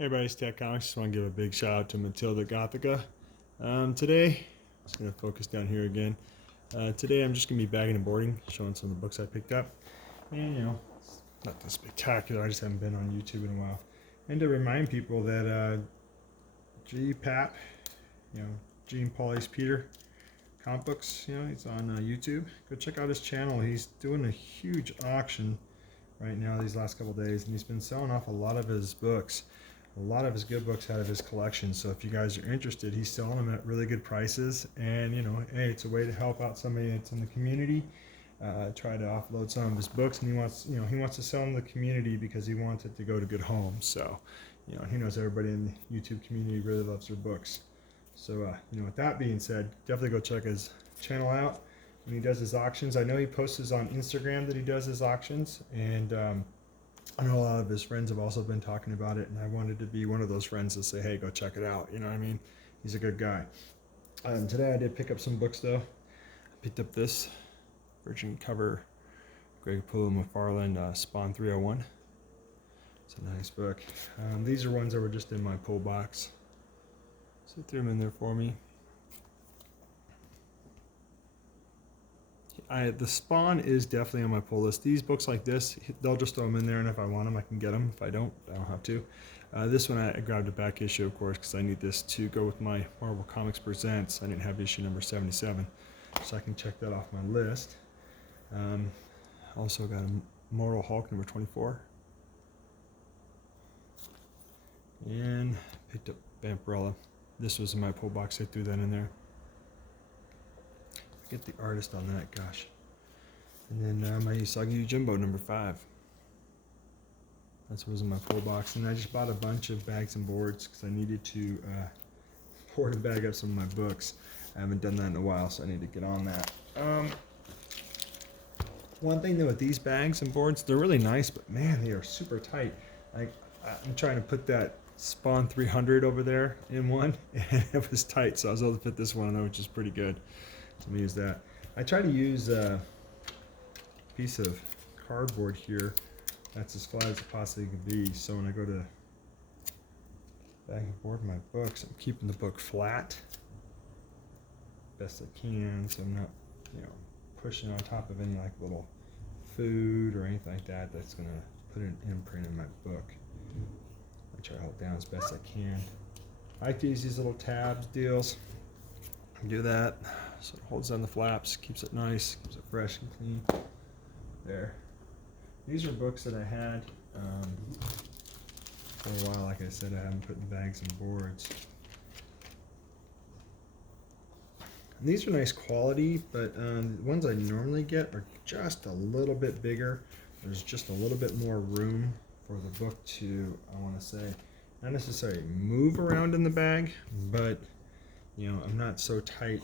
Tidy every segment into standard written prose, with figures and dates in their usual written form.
Hey everybody, it's Tech Comics. Just want to give a big shout out to Matilda Gothica. Today, I'm just going to focus down here again. Today I'm just going to be bagging and boarding, showing some of the books I picked up. And it's not that spectacular, I just haven't been on YouTube in a while. And to remind people that GPAP, Gene Paul's Peter comic books, he's on YouTube. Go check out his channel. He's doing a huge auction right now these last couple days, and he's been selling off a lot of his books. A lot of his good books out of his collection. So if you guys are interested, he's selling them at really good prices. And hey, it's a way to help out somebody that's in the community. Try to offload some of his books, and he wants to sell them to the community because he wants it to go to good homes. So he knows everybody in the YouTube community really loves their books. So with that being said, definitely go check his channel out when he does his auctions. I know he posts on Instagram that he does his auctions, and I know a lot of his friends have also been talking about it, and I wanted to be one of those friends to say, hey, go check it out. You know what I mean? He's a good guy. Today I did pick up some books, though. I picked up this Virgin cover Greg Capullo McFarlane Spawn 301. It's a nice book. These are ones that were just in my pull box. So I threw them in there for me. The Spawn is definitely on my pull list. These books like this, they'll just throw them in there, and if I want them, I can get them. If I don't have to. This one I grabbed a back issue, of course, because I need this to go with my Marvel Comics Presents. I didn't have issue number 77, so I can check that off my list. Also got a Mortal Hulk number 24. And picked up Vampirella. This was in my pull box. I threw that in there. Get the artist on that, gosh. And then my Usagi Yojimbo number 5. That's what was in my pull box. And I just bought a bunch of bags and boards because I needed to board and bag up some of my books. I haven't done that in a while, so I need to get on that. One thing though with these bags and boards, they're really nice, but man, they are super tight. I'm trying to put that Spawn 300 over there in one, and it was tight, so I was able to fit this one in there, which is pretty good. So I'm gonna use that. I try to use a piece of cardboard here that's as flat as it possibly can be. So when I go to bag and board my books, I'm keeping the book flat best I can, so I'm not, pushing on top of any like little food or anything like that that's gonna put an imprint in my book. I try to hold it down as best I can. I like to use these little tabs deals. Do that so it holds down the flaps, keeps it nice, keeps it fresh and clean. There. These are books that I had for a while. Like I said, I haven't put in bags and boards. And these are nice quality, but the ones I normally get are just a little bit bigger. There's just a little bit more room for the book to, I want to say, not necessarily move around in the bag, but I'm not so tight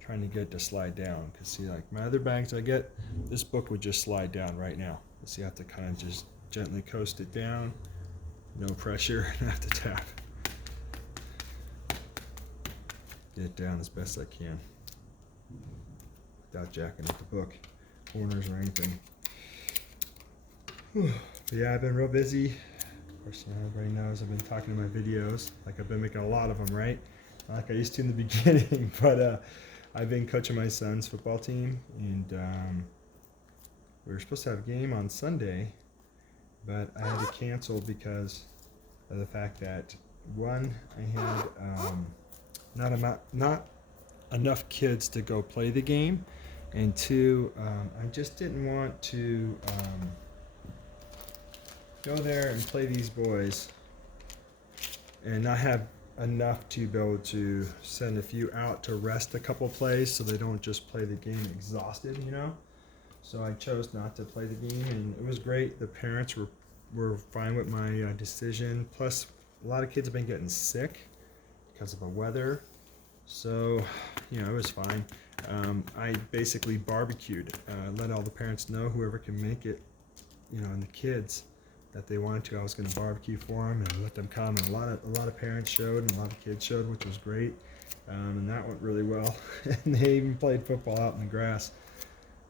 trying to get it to slide down. Because see, like my other bags I get, this book would just slide down right now. So you have to kind of just gently coast it down, no pressure, and I have to tap. Get it down as best I can without jacking up the book, corners or anything. But yeah, I've been real busy. Of course, everybody knows I've been talking in my videos, like I've been making a lot of them, right? Not like I used to in the beginning, but I've been coaching my son's football team, and we were supposed to have a game on Sunday, but I had to cancel because of the fact that one, I had not enough kids to go play the game, and two, I just didn't want to go there and play these boys and not have enough to be able to send a few out to rest a couple plays so they don't just play the game exhausted, So I chose not to play the game, and it was great. The parents were fine with my decision. Plus, a lot of kids have been getting sick because of the weather, so it was fine. I basically barbecued, let all the parents know, whoever can make it, and the kids, that they wanted to. I was going to barbecue for them and let them come, and a lot of parents showed and a lot of kids showed, which was great, and that went really well. And they even played football out in the grass,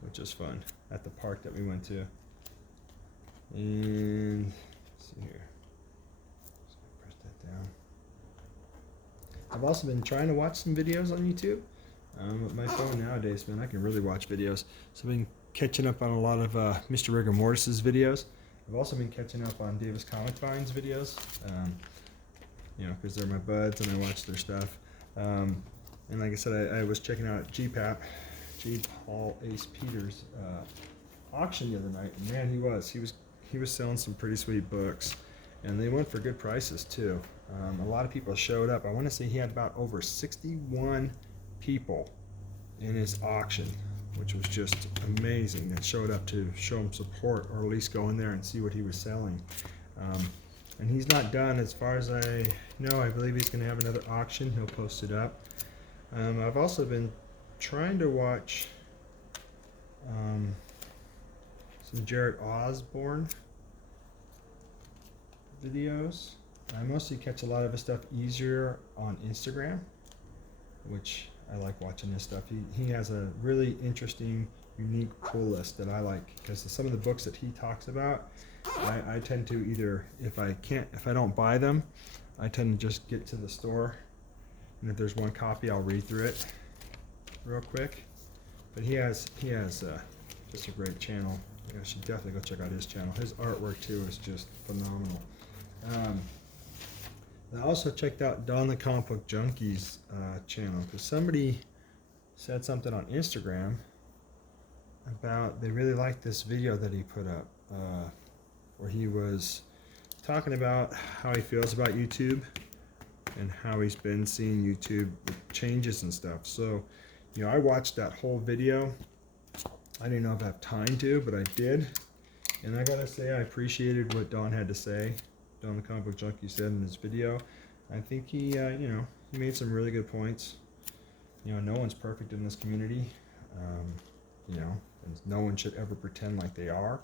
which was fun, at the park that we went to. And let's see here. I've also been trying to watch some videos on YouTube. With my phone nowadays, man, I can really watch videos. So I've been catching up on a lot of Mr. Rigor Mortis's videos. I've also been catching up on Davis Comic Finds videos, you know, because they're my buds and I watch their stuff. And like I said, I was checking out GPAP, G. Paul Ace Peters auction the other night, and man, he was selling some pretty sweet books, and they went for good prices too. A lot of people showed up. I want to say he had about over 61 people in his auction, which was just amazing, that showed up to show him support, or at least go in there and see what he was selling. And he's not done, as far as I know. I believe he's going to have another auction. He'll post it up. I've also been trying to watch some Jared Osborne videos. I mostly catch a lot of his stuff easier on Instagram, which I like watching his stuff. He has a really interesting, unique pull list that I like, because some of the books that he talks about, I tend to either, if I don't buy them, I tend to just get to the store, and if there's one copy, I'll read through it real quick. But he has just a great channel. I should definitely go check out his channel. His artwork too is just phenomenal. I also checked out Don the Comic Book Junkie's channel, because somebody said something on Instagram about they really liked this video that he put up, where he was talking about how he feels about YouTube and how he's been seeing YouTube changes and stuff. So, you know, I watched that whole video. I didn't know if I have time to, but I did. And I gotta say, I appreciated what Don had to say. Don the Comic Book Junkie said in his video. I think he, you know, he made some really good points. You know, no one's perfect in this community. You know, and no one should ever pretend like they are.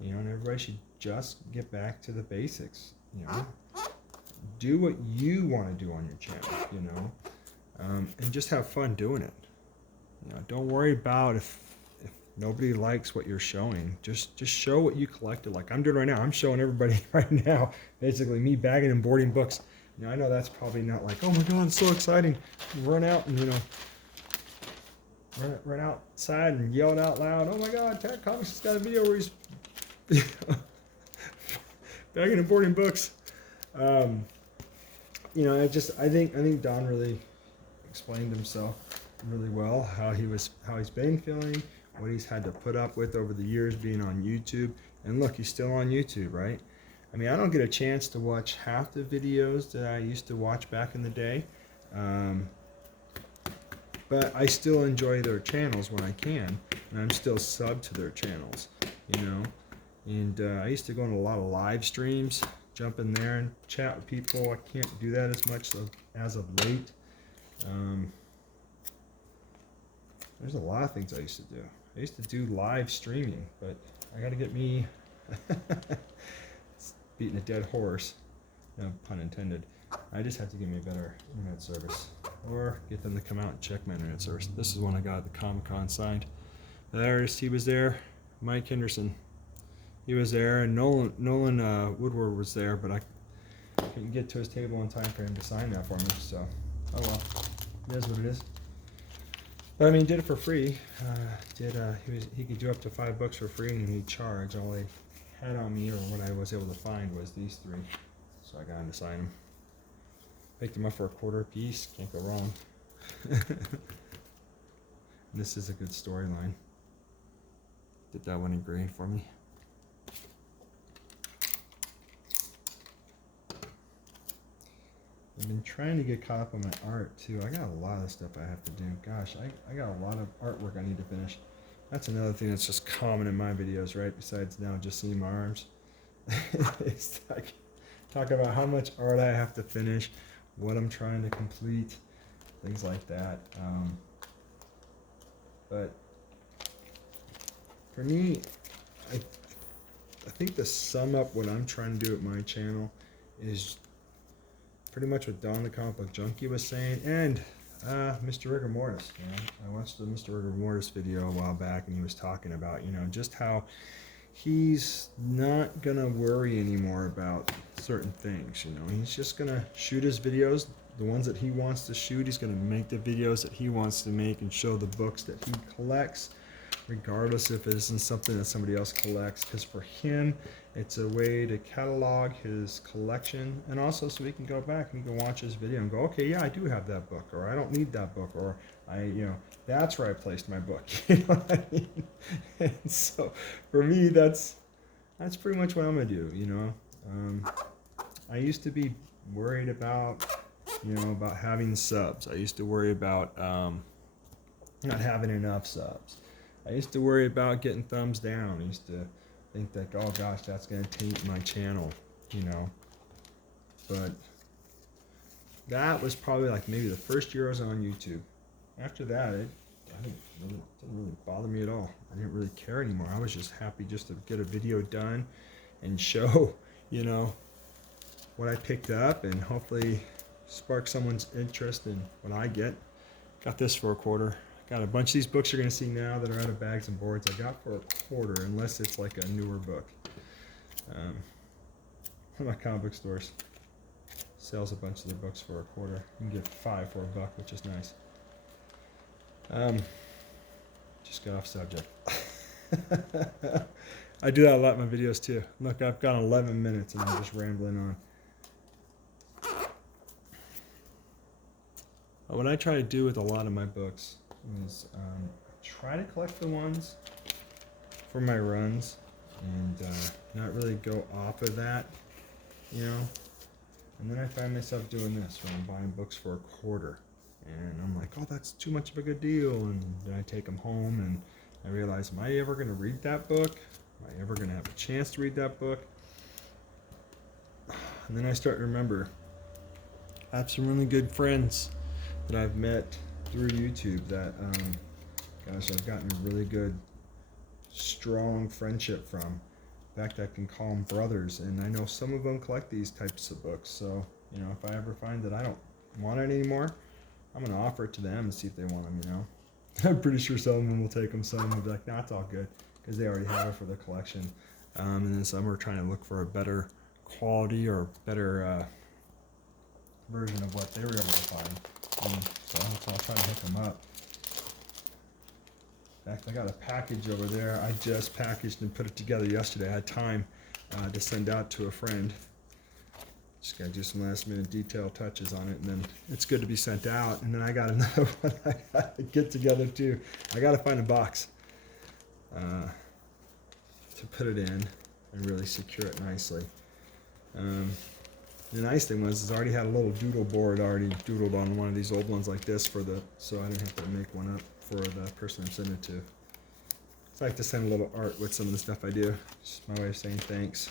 You know, and everybody should just get back to the basics. You know, do what you want to do on your channel. You know, and just have fun doing it. You know, don't worry about if nobody likes what you're showing. Just show what you collected. Like I'm doing right now. I'm showing everybody right now, basically me bagging and boarding books. You know, I know that's probably not like, oh my God, it's so exciting. Run out and, you know, run outside and yell it out loud. Oh my God, Tat Comics has got a video where he's bagging and boarding books. You know, I think Don really explained himself really well, how he's been feeling, what he's had to put up with over the years being on YouTube. And look, he's still on YouTube, right? I mean, I don't get a chance to watch half the videos that I used to watch back in the day, but I still enjoy their channels when I can, and I'm still subbed to their channels, you know. And I used to go on a lot of live streams, jump in there and chat with people. I can't do that as much as of late. There's a lot of things I used to do. I used to do live streaming, but I got to get me beating a dead horse, no pun intended. I just have to get me a better internet service, or get them to come out and check my internet service. This is one I got at the Comic-Con signed. The artist, he was there, Mike Henderson. He was there, and Nolan Woodward was there, but I couldn't get to his table in time for him to sign that for me. So, oh well, it is what it is. But I mean, did it for free. He could do up to 5 books for free, and he'd charge. All they had on me, or what I was able to find, was these 3. So I got him to sign them. Picked them up for $0.25 a piece. Can't go wrong. This is a good storyline. Did that one in green for me. I've been trying to get caught up on my art too. I got a lot of stuff I have to do. Gosh, I got a lot of artwork I need to finish. That's another thing that's just common in my videos, right? Besides now just seeing my arms. It's like, talk about how much art I have to finish, what I'm trying to complete, things like that. But for me, I think to sum up what I'm trying to do at my channel is pretty much what Don the Comic Book Junkie was saying, and Mr. Rigor Mortis. You know, I watched the Mr. Rigor Mortis video a while back, and he was talking about, you know, just how he's not gonna worry anymore about certain things. You know, he's just gonna shoot his videos the ones that he wants to shoot. He's going to make the videos that he wants to make and show the books that he collects, regardless if it isn't something that somebody else collects, because for him it's a way to catalog his collection, and also so he can go back and he can watch his video and go, okay, yeah, I do have that book, or I don't need that book, or that's where I placed my book. You know what I mean? And so for me, that's pretty much what I'm gonna do. I used to be worried about about having subs. I used to worry about not having enough subs. I used to worry about getting thumbs down. I used to think that, oh gosh, that's going to taint my channel, But that was probably like maybe the first year I was on YouTube. After that, it didn't really bother me at all. I didn't really care anymore. I was just happy just to get a video done and show, what I picked up, and hopefully spark someone's interest in what I get. Got this for $0.25. Got a bunch of these books you're going to see now that are out of bags and boards. I got for $0.25, unless it's like a newer book. One of my comic book stores sells a bunch of their books for $0.25. You can get 5 for $1, which is nice. Just got off subject. I do that a lot in my videos too. Look, I've got 11 minutes and I'm just rambling on. What I try to do with a lot of my books is try to collect the ones for my runs and not really go off of that, And then I find myself doing this when I'm buying books for $0.25, and I'm like, oh, that's too much of a good deal. And then I take them home and I realize, am I ever going to read that book? Am I ever going to have a chance to read that book? And then I start to remember, I have some really good friends that I've met through YouTube that, I've gotten a really good, strong friendship from. In fact, I can call them brothers, and I know some of them collect these types of books. So, if I ever find that I don't want it anymore, I'm going to offer it to them and see if they want them, I'm pretty sure some of them will take them, some will be like, nah, it's all good, because they already have it for the collection. And then some are trying to look for a better quality or better version of what they were able to find. So I'll try to hook them up. In fact, I got a package over there. I just packaged and put it together yesterday. I had time to send out to a friend. Just got to do some last minute detail touches on it, and then it's good to be sent out. And then I got another one I got to get together too. I got to find a box to put it in and really secure it nicely. The nice thing was, I already had a little doodle board already doodled on one of these old ones like this so I didn't have to make one up for the person I'm sending it to. I like to send a little art with some of the stuff I do. Just my way of saying thanks.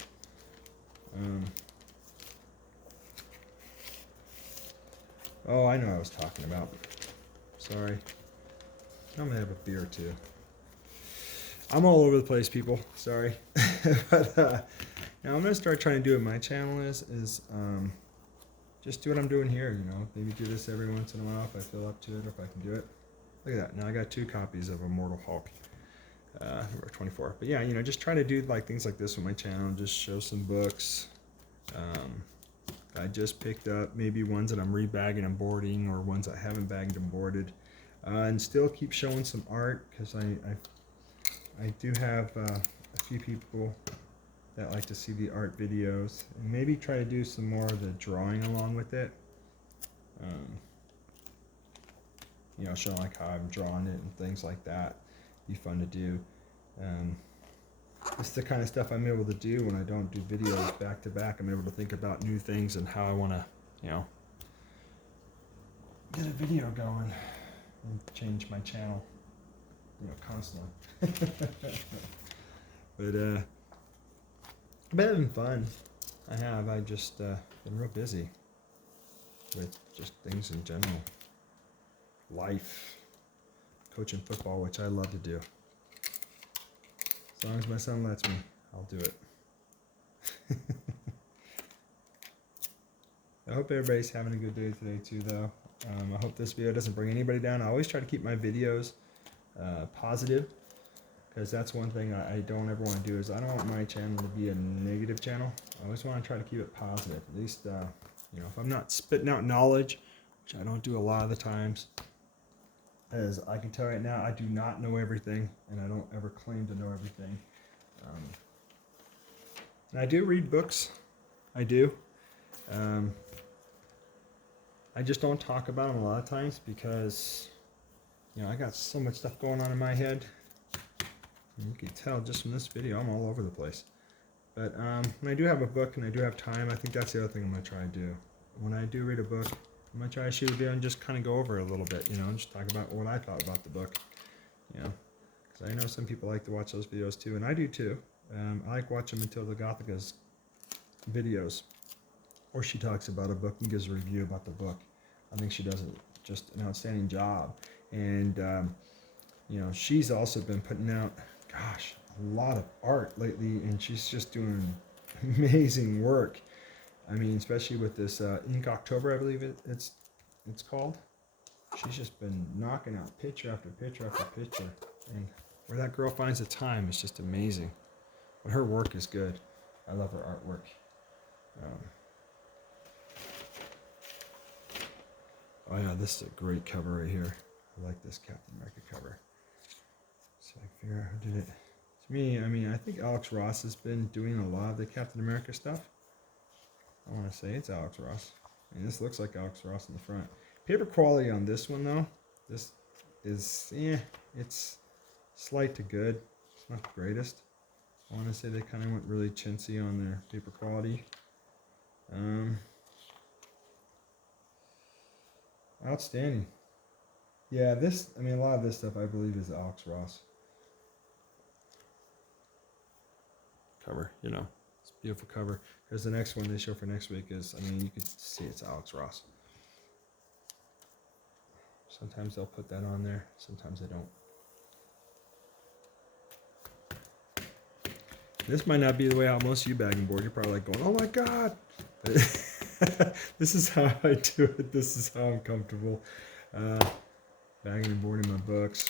Oh, I know what I was talking about. Sorry. I'm gonna have a beer too. I'm all over the place, people. Sorry. But now I'm gonna start trying to do what my channel is just do what I'm doing here. Maybe do this every once in a while if I feel up to it, or if I can do it. Look at that. Now I got 2 copies of Immortal Hulk. Or 24. But yeah, just try to do like things like this with my channel. Just show some books. I just picked up maybe ones that I'm rebagging and boarding, or ones I haven't bagged and boarded, and still keep showing some art, because I do have a few people that like to see the art videos, and maybe try to do some more of the drawing along with it. Showing like how I'm drawing it and things like that. Be fun to do. It's the kind of stuff I'm able to do when I don't do videos back to back. I'm able to think about new things and how I want to, get a video going and change my channel, constantly. But it's been fun. I've just been real busy with just things in general. Life, coaching football, which I love to do. As long as my son lets me, I'll do it. I hope everybody's having a good day today too, though. I hope this video doesn't bring anybody down. I always try to keep my videos positive, because that's one thing I don't ever want to do. Is I don't want my channel to be a negative channel. I always want to try to keep it positive. At least, if I'm not spitting out knowledge which I don't do a lot of the times. As I can tell right now, I do not know everything, and I don't ever claim to know everything. And I do read books. I do. I just don't talk about them a lot of times because, I got so much stuff going on in my head. And you can tell just from this video, I'm all over the place. But when I do have a book and I do have time, I think that's the other thing I'm going to try to do. When I do read a book, I'm going to try to shoot a video and just kind of go over it a little bit, and just talk about what I thought about the book. Because I know some people like to watch those videos too, and I do too. I like watching Matilda Gothica's videos, or she talks about a book and gives a review about the book. I think she does just an outstanding job. And, she's also been putting out, a lot of art lately, and she's just doing amazing work. I mean, especially with this Ink October, I believe it's called. She's just been knocking out picture after picture after picture. And where that girl finds the time is just amazing. But her work is good. I love her artwork. Oh yeah, this is a great cover right here. I like this Captain America cover. So I can figure out who did it. To me, I think Alex Ross has been doing a lot of the Captain America stuff. I want to say it's Alex Ross. This looks like Alex Ross in the front. Paper quality on this one though, this is, it's slight to good. It's not the greatest. I want to say they kind of went really chintzy on their paper quality. Outstanding. Yeah, a lot of this stuff I believe is Alex Ross. Cover, it's a beautiful cover. Because the next one they show for next week is, you can see it's Alex Ross. Sometimes they'll put that on there, sometimes they don't. This might not be the way out most of you bag and board. You're probably like going, oh my God. This is how I do it. This is how I'm comfortable. Bagging and boarding my books.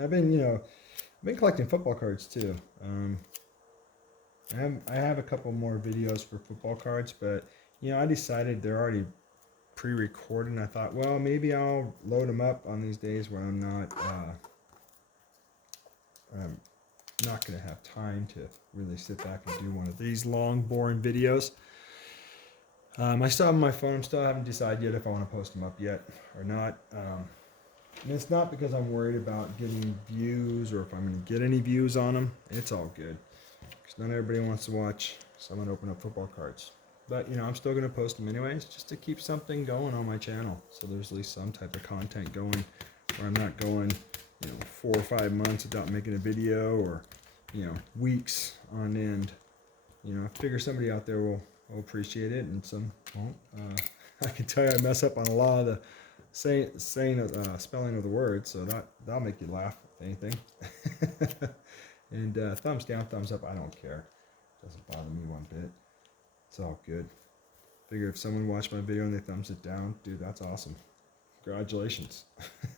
I've been collecting football cards too. I have a couple more videos for football cards, but I decided they're already pre-recorded, and I thought, well, maybe I'll load them up on these days where I'm not going to have time to really sit back and do one of these long, boring videos. I still have my phone. I haven't decided yet if I want to post them up yet or not. And it's not because I'm worried about getting views or if I'm going to get any views on them. It's all good. Because not everybody wants to watch someone open up football cards. But, I'm still going to post them anyways, just to keep something going on my channel. So there's at least some type of content going where I'm not going, 4 or 5 months without making a video, or, weeks on end. I figure somebody out there will appreciate it and some won't. I can tell you I mess up on a lot of the spelling of the words, so that'll make you laugh, if anything. And thumbs down, thumbs up, I don't care. Doesn't bother me one bit. It's all good. Figure if someone watched my video and they thumbs it down, dude, that's awesome. Congratulations.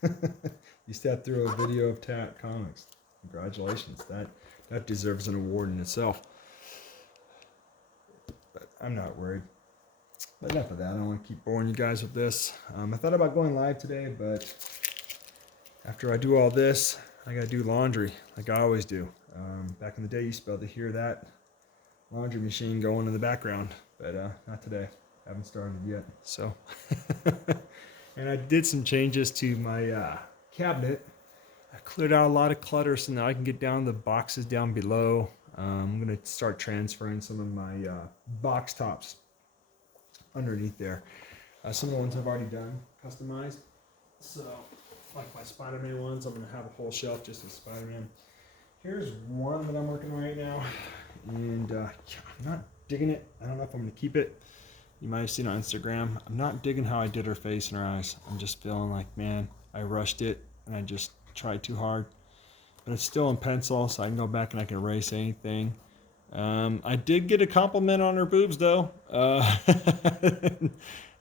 You sat through a video of Tat Comics. Congratulations. That deserves an award in itself. But I'm not worried. But enough of that. I don't want to keep boring you guys with this. I thought about going live today, but after I do all this, I got to do laundry like I always do. Back in the day, you used to be able to hear that laundry machine going in the background, but not today. Haven't started yet. So, and I did some changes to my cabinet. I cleared out a lot of clutter, so now I can get down the boxes down below. I'm going to start transferring some of my box tops underneath there. Some of the ones I've already done, customized. So, like my Spider-Man ones, I'm going to have a whole shelf just with Spider-Man. Here's one that I'm working on right now, and I'm not digging it. I don't know if I'm going to keep it. You might have seen on Instagram. I'm not digging how I did her face and her eyes. I'm just feeling like, man, I rushed it, and I just tried too hard. But it's still in pencil, so I can go back and I can erase anything. I did get a compliment on her boobs, though. And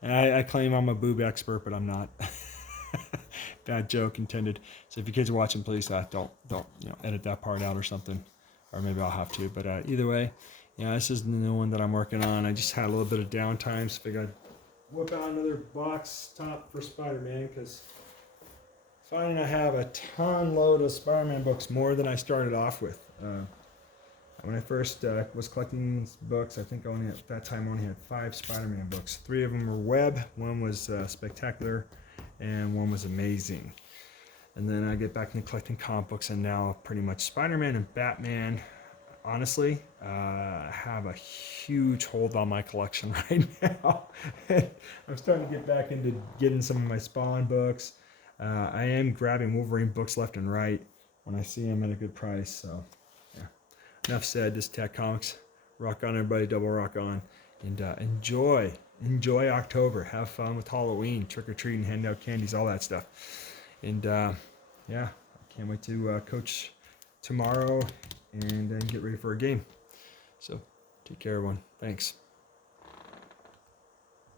I claim I'm a boob expert, but I'm not. Bad joke intended. So if you kids are watching, please don't edit that part out or something, or maybe I'll have to. But either way, Yeah, this is the new one that I'm working on. I just had a little bit of downtime, so figured I'd whip out another box top for Spider-Man, because finding I have a ton load of Spider-Man books, more than I started off with. When I first was collecting books, I think at that time I only had 5 Spider-Man books. 3 of them were Web, one was Spectacular, and one was Amazing. And then I get back into collecting comic books, and now pretty much Spider-Man and Batman, honestly, have a huge hold on my collection right now. I'm starting to get back into getting some of my Spawn books. I am grabbing Wolverine books left and right when I see them at a good price. So, yeah. Enough said. This is Tech Comics. Rock on, everybody. Double rock on. And enjoy October. Have fun with Halloween, trick or treating, hand out candies, all that stuff. And yeah, I can't wait to coach tomorrow and then get ready for a game. So take care, everyone. Thanks.